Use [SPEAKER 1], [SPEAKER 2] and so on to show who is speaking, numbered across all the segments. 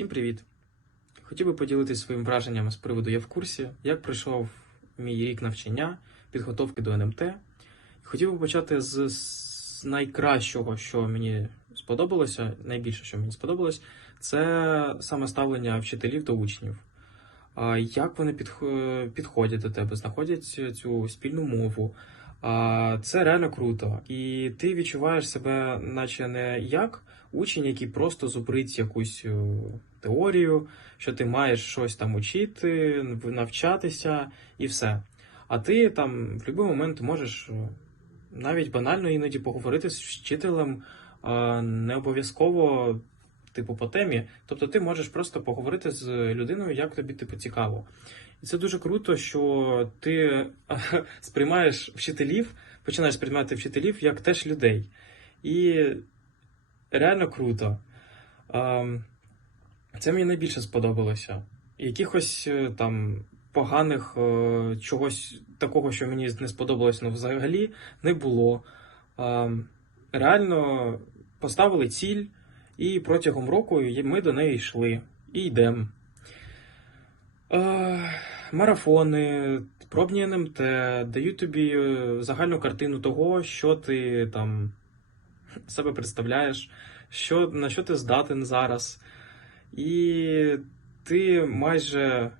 [SPEAKER 1] Всім привіт! Хотів би поділитися своїм враженням з приводу я в курсі, як пройшов мій рік навчання, підготовки до НМТ. Хотів би почати з, найкращого, що мені сподобалося, найбільше, що мені сподобалось, це саме ставлення вчителів до учнів. Як вони підх- підходять до тебе, знаходять цю спільну мову. Це реально круто. І ти відчуваєш себе, наче не як учень, який просто зубрить якусь е, теорію, що ти маєш щось там учити, навчатися і все. А ти там в будь-який момент можеш е, навіть банально іноді поговорити з вчителем, а, не обов'язково, типу, по темі. Тобто ти можеш просто поговорити з людиною, як тобі типу цікаво. І це дуже круто, що ти сприймаєш вчителів, починаєш сприймати вчителів як теж людей. І реально круто. Ем, Це мені найбільше сподобалося. Якихось е, там поганих е, чогось такого, що мені не сподобалось, ну взагалі не було. Ем, Реально поставили ціль, і протягом року ми до неї йшли і йдемо. Е, Марафони, пробні НМТ дають тобі е, загальну картину того, що ти там себе представляєш, що, на що ти здатен зараз. І ти майже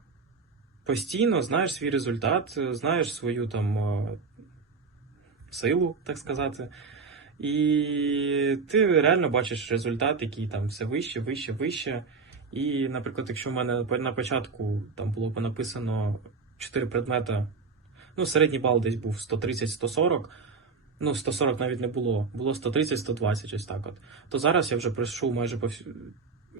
[SPEAKER 1] постійно знаєш свій результат, знаєш свою там е, силу, так сказати. І ти реально бачиш результат, який там все вище, вище, вище. І, наприклад, якщо в мене на початку там було понаписано 4 предмета, ну, середній бал десь був 130-140, ну, 140 навіть не було, було 130-120, ось так от. То зараз я вже пройшов майже по